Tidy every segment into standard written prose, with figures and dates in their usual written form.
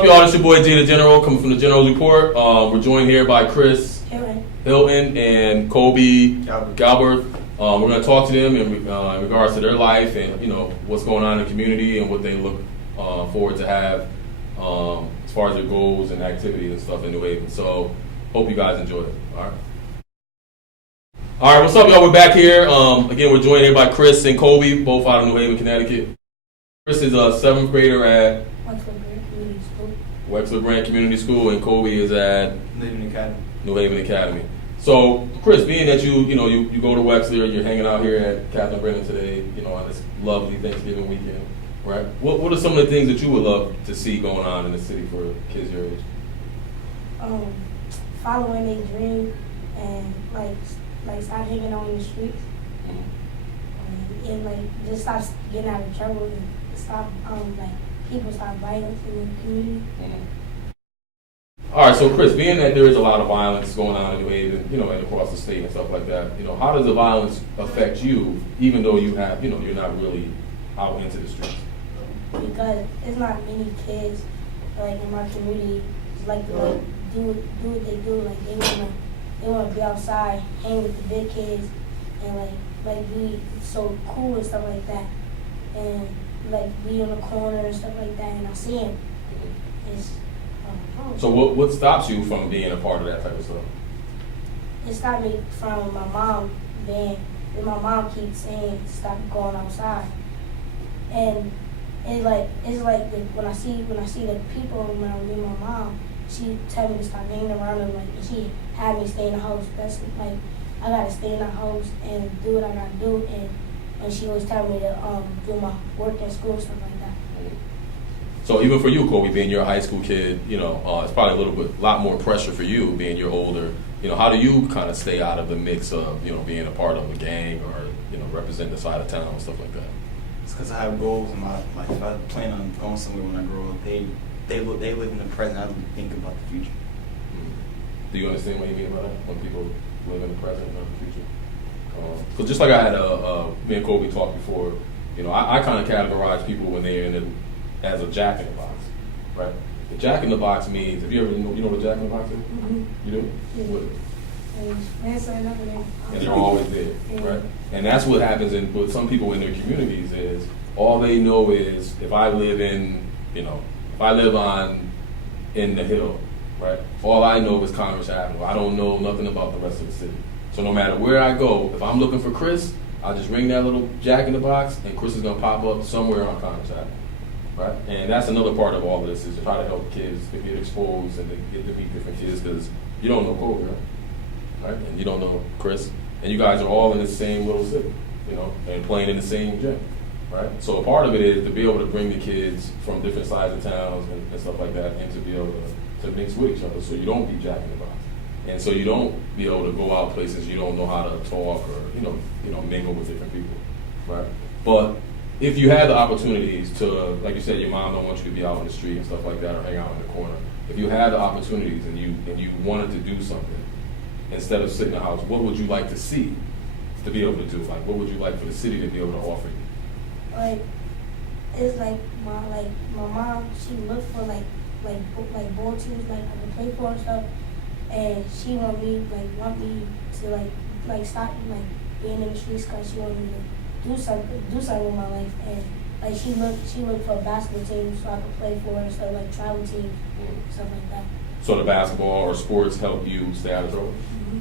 up, y'all? It's your boy G the General, coming from the General Report. We're joined here by Chris Hilton and Kobe Galbert. We're going to talk to them in regards to their life and what's going on in the community and what they look forward to have as far as their goals and activities and stuff in New Haven. So hope you guys enjoy it. All right, what's up, y'all? We're back here. Again, we're joined here by Chris and Kobe, both out of New Haven, Connecticut. Chris is a 7th grader at Wexler Grant Community School, and Kobe is at New Haven Academy. So, Chris, being that you go to Wexler, you're hanging out here at Catherine Brennan today, on this lovely Thanksgiving weekend, right? What are some of the things that you would love to see going on in the city for kids your age? Following their dream and stop hanging out in the streets, and just stop getting out of trouble and stop people stop violence in the community. All right, so Chris, being that there is a lot of violence going on in New Haven, and across the state and stuff like that, how does the violence affect you, even though you have, you're not really out into the streets? Because there's not many kids in my community to do what they do. They wanna be outside, hang with the big kids, and be so cool and stuff like that, and be in the corner and stuff like that. And I see them. So what stops you from being a part of that type of stuff? It stopped me from my mom my mom keeps saying stop going outside, and when I see the people when I'm with my mom, she tell me to stop hanging around them, and she had me stay in the house. That's I gotta stay in the house and do what I gotta do, and she always tell me to do my work at school, stuff like that. So even for you, Kobe, being you're a high school kid, it's probably a lot more pressure for you being you're older. How do you kind of stay out of the mix of being a part of a gang or representing the side of town and stuff like that? It's because I have goals in my life. I plan on going somewhere when I grow up. They live in the present. I don't think about the future. Do you understand what you mean by that? When people live in the present and not the future? Because just like I had me and Kobe talked before, I kind of categorize people when they're as a jack in the box, right? The jack in the box means, if you ever know what jack in the box is? Mm-hmm. You do? Yeah. What is it? And they're And always there, right? And that's what happens with some people in their communities is all they know is if I live in the hill, right? All I know is Congress Avenue. I don't know nothing about the rest of the city. So no matter where I go, if I'm looking for Chris, I just ring that little jack in the box, and Chris is gonna pop up somewhere on Congress Avenue, right? And that's another part of all of this is to try to help kids to get exposed and to get to meet different kids because you don't know Kobe, right? And you don't know Chris, and you guys are all in the same little city, and playing in the same gym, right? So a part of it is to be able to bring the kids from different sides of towns and stuff like that, and to be able to mix with each other, so you don't be jack in the box, and so you don't be able to go out places you don't know how to talk or mingle with different people, right? But if you had the opportunities to, like you said, your mom don't want you to be out on the street and stuff like that or hang out in the corner. If you had the opportunities and you wanted to do something instead of sitting in the house, what would you like to see to be able to do? What would you like for the city to be able to offer you? It's my mom. She looked for ball teams I can play for and stuff, and she want me to stop being in the streets because she wanted me to do something with my life, and she looked for a basketball team so I could play for her and stuff, travel team, stuff like that. So the basketball or sports help you stay out of trouble? Mm-hmm.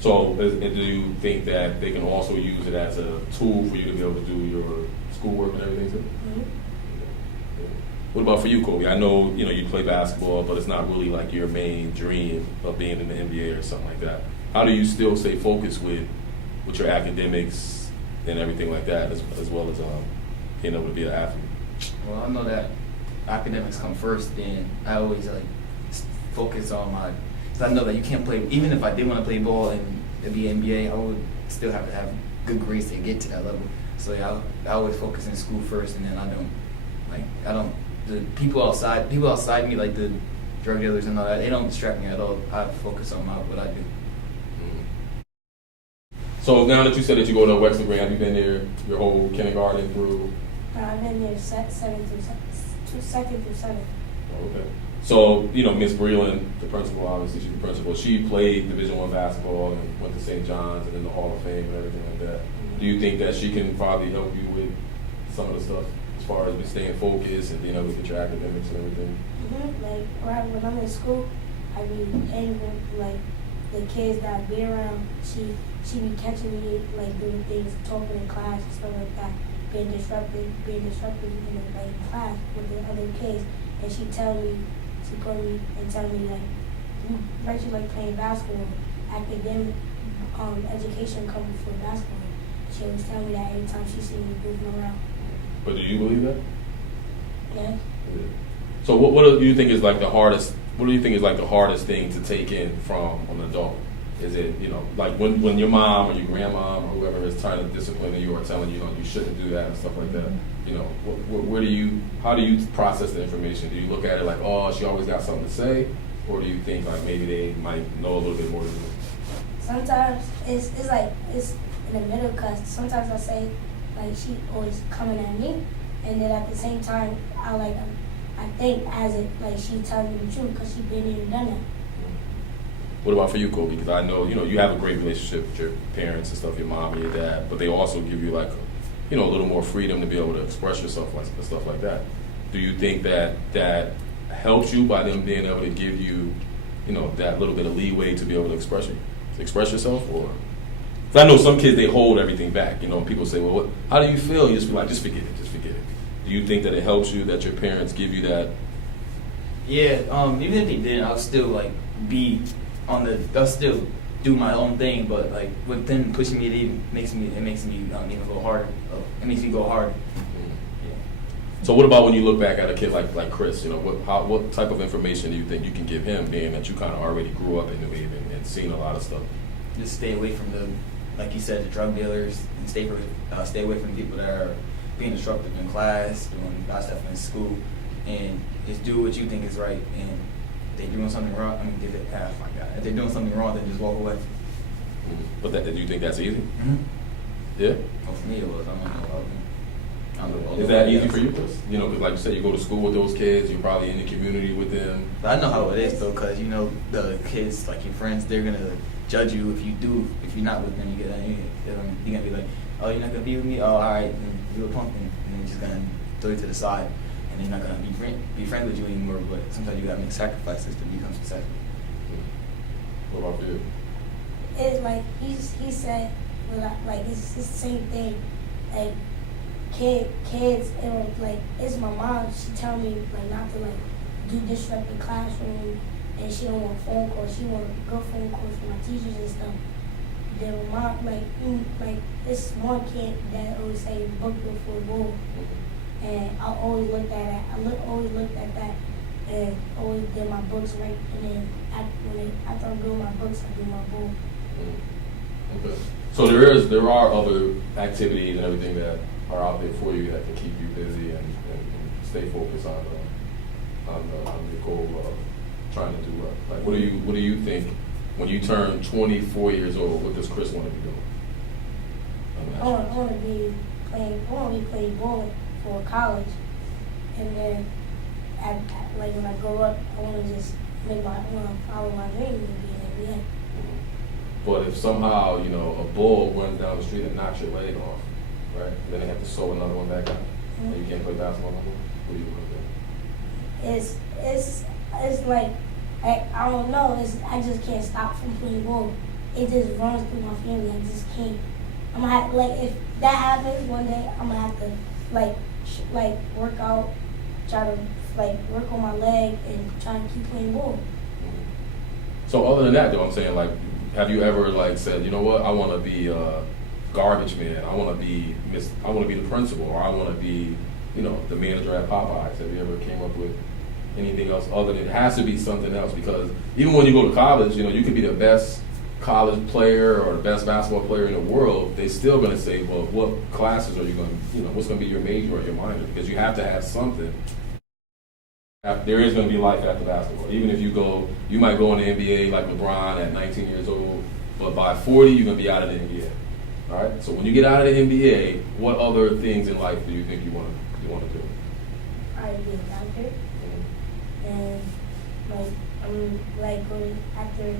So do you think that they can also use it as a tool for you to be able to do your schoolwork and everything too? Mm-hmm. What about for you, Kobe? I know you play basketball, but it's not really your main dream of being in the NBA or something like that. How do you still stay focused with your academics and everything like that, as well as being able to be an athlete? Well, I know that academics come first, then I always focus on because I know that you can't play, even if I did want to play ball and be NBA, I would still have to have good grades to get to that level. So yeah, I always focus in school first, and then the people outside me, like the drug dealers and all that, they don't distract me at all. I focus on what I do. So now that you said that you go to Wexler Grant, have you been there your whole kindergarten through? I've been there second through seventh. Okay. So, you know, Miss Breland, the principal, obviously she's the principal, she played Division I basketball and went to St. John's and in the Hall of Fame and everything like that. Do you think that she can probably help you with some of the stuff as far as staying focused and being able to get your academics and everything? Like right when I'm in school, I be hanging with like the kids that I be around. She be catching me like doing things, talking in class and stuff like that, being disruptive in like class with the other kids. And she call me and tell me like, you actually like playing basketball, academic, education comes before basketball. She always tell me that every time she see me moving around. But do you believe that? Yeah. So what do you think is like the hardest? What do you think is like the hardest thing to take in from an adult? Is it, you know, like when your mom or your grandma or whoever is trying to discipline you or telling you, you know, you shouldn't do that and stuff like that? You know, how do you process the information? Do you look at it like, oh, she always got something to say, or do you think like maybe they might know a little bit more than you? Sometimes it's like it's in the middle because sometimes I say like she always coming at me, and then at the same time I think as it like she telling me the truth because she been there and done that. What about for you, Kobe? Because I know, you know, you have a great relationship with your parents and stuff, your mom and your dad, but they also give you like, you know, a little more freedom to be able to express yourself like stuff like that. Do you think that helps you by them being able to give you, you know, that little bit of leeway to be able to express yourself? Or, because I know some kids, they hold everything back. You know, when people say, well, how do you feel? You just be like, just forget it. Do you think that it helps you that your parents give you that? Yeah, even if they didn't, I'll still like be I'll still do my own thing, but like with them pushing me, it makes me even go harder. It makes me go harder. Yeah. So what about when you look back at a kid like Chris? You know, what type of information do you think you can give him, being that you kind of already grew up in New Haven and seen a lot of stuff? Just stay away from like you said, the drug dealers, and stay away from people that are being disruptive in class, doing bad stuff in school, and just do what you think is right. And if they're doing something wrong, give it half. My God, if they're doing something wrong, then just walk away. But do you think that's easy? Mm-hmm. Yeah. Well, for me, it was. I don't know. Is that easy for you, Chris? You know, because like you said, you go to school with those kids. You're probably in the community with them. But I know how it is though, because you know the kids, like your friends, they're gonna judge you if you're not with them. You're gonna be like, oh, you're not gonna be with me. Oh, all right, then you're a punk, and they're just gonna throw you to the side, and they're not gonna be friends with you anymore. But sometimes you gotta make sacrifices to become successful. What about for you? It's like he said, like it's the same thing. Like kids, and like it's my mom. She tell me like not to like do disrupt the classroom, and she don't want phone calls. She want good phone calls from my teachers and stuff. Then my mom like this one kid that always say book before ball, and I always looked at that. Always looked at that, and always did my books right. And then after I'm doing my books, I do my ball. Okay. So there are other activities and everything that are out there for you that can keep you busy and stay focused on the goal of trying to do well. Like, what do you think when you turn 24 years old? What does Chris want to be doing? I want to be playing bowling for college, and then like when I grow up, I want to just follow my dream and be an NBA. But if somehow, you know, a bull runs down the street and knocks your leg off, right? Then they have to sew another one back on, and you can't play basketball no more. What do you want to do? It's like I don't know. I just can't stop from playing ball. It just runs through my family. I just can't. I'm gonna have if that happens one day, I'm gonna have to like work out, try to work on my leg and try to keep playing ball. So other than that, though, I'm saying, like, have you ever said, you know what, I want to be a garbage man. I want to be the principal, or I want to be, you know, the manager at Popeyes. Have you ever came up with anything else other than it has to be something else? Because even when you go to college, you know, you could be the best college player or the best basketball player in the world. They're still going to say, well, what classes are you going to, you know, what's going to be your major or your minor? Because you have to have something. There is going to be life after basketball. Even if you might go in the NBA like LeBron at 19 years old, but by 40, you're going to be out of the NBA. All right? So when you get out of the NBA, what other things in life do you think you want to do? Probably be a doctor. and like I'm like going after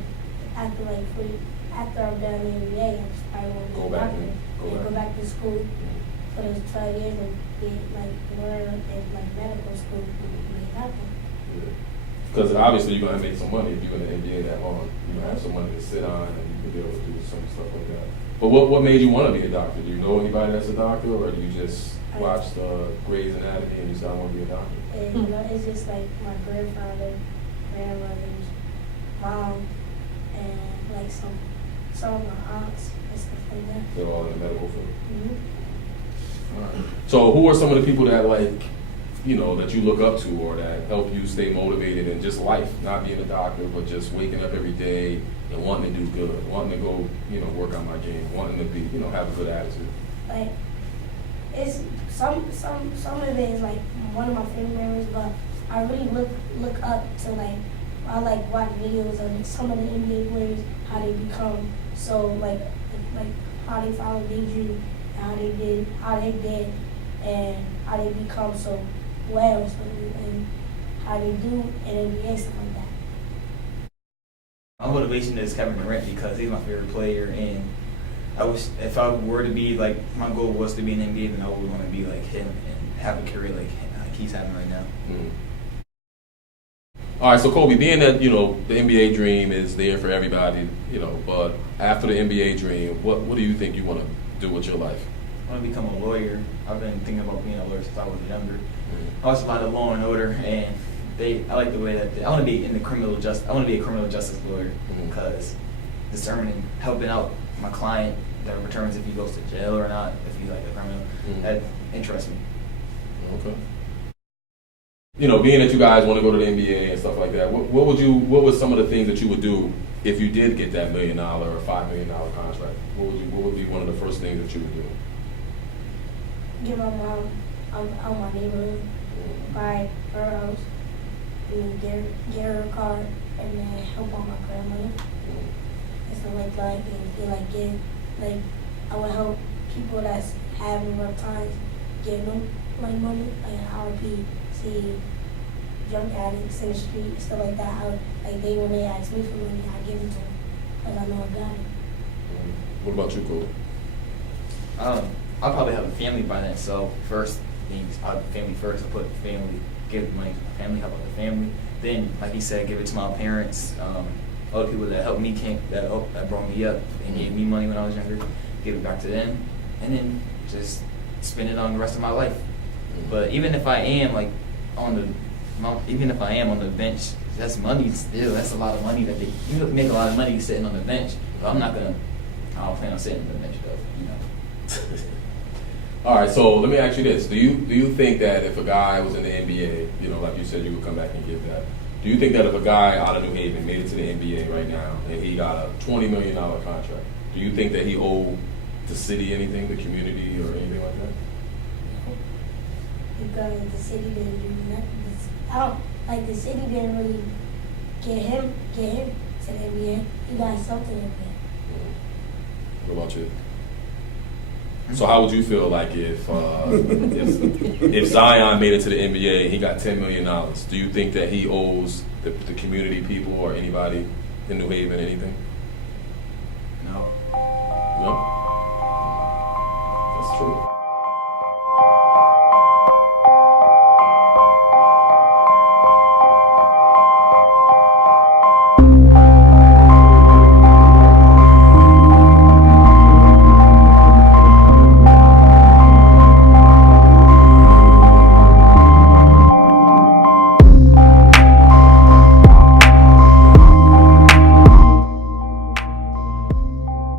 I'm done in the NBA, I want to Go be a back doctor and- go and back. go back to school for those 12 years and get like learn in like medical school to be a doctor. Because obviously you're gonna make some money if you're in the NBA that long. You're gonna have some money to sit on, and you can be able to do some stuff like that. But what made you want to be a doctor? Do you know anybody that's a doctor, or do you just watch the Grey's Anatomy and you say I want to be a doctor? And you know, it's just like my grandfather, grandmother's mom, and like some of my aunts and stuff like that. They're all in the medical field. Mm-hmm. All right. So who are some of the people that that you look up to or that help you stay motivated in just life, not being a doctor, but just waking up every day and wanting to do good, wanting to go, work on my game, wanting to be, have a good attitude. Like it's some of it is like one of my family members, but I really look up to I like watch videos of some of the NBA players, how they become so like how they followed their dream, and how they did, and how they become so well, and how they do in NBA stuff like that. My motivation is Kevin Durant because he's my favorite player, and if I were to be like, my goal was to be an NBA, then I would want to be like him and have a career like he's having right now. Mm. All right, so Kobe, being that the NBA dream is there for everybody, but after the NBA dream, what do you think you want to do with your life? I want to become a lawyer. I've been thinking about being a lawyer since I was younger. I watch a lot of Law and Order, and I like the way that I want to be in the criminal justice. I want to be a criminal justice lawyer because determining, helping out my client that determines if he goes to jail or not, if he's like a criminal. That interests me. Okay. Being that you guys want to go to the NBA and stuff like that, what was some of the things that you would do if you did get that $1 million or $5 million contract? What would be one of the first things that you would do? Give my mom out my neighborhood, buy her house, and get her a car, and then help out my grandmother. And stuff like that, and I would help people that's having rough times, give them like money, like RP, see drug addicts in the street, stuff like that. How when they ask me for money, I give it to them, because I know I got it. What about you, Cole? I'll probably have a family by then. So first things, family first. I put family, give money to my family, help out the family. Then, like he said, give it to my parents, other people that helped me, that brought me up and gave me money when I was younger. Give it back to them, and then just spend it on the rest of my life. But even if I am on the bench, that's money still. That's a lot of money that you make a lot of money sitting on the bench. But I don't plan on sitting on the bench though. All right, so let me ask you this: Do you think that if a guy was in the NBA, like you said, you would come back and give that? Do you think that if a guy out of New Haven made it to the NBA right now and he got a $20 million contract, do you think that he owed the city anything, the community, or anything like that? Because the city didn't do nothing. The city didn't really get him to the NBA. He got something in there. What about you? So how would you feel like if Zion made it to the NBA and he got $10 million? Do you think that he owes the community people or anybody in New Haven anything? No. No? That's true.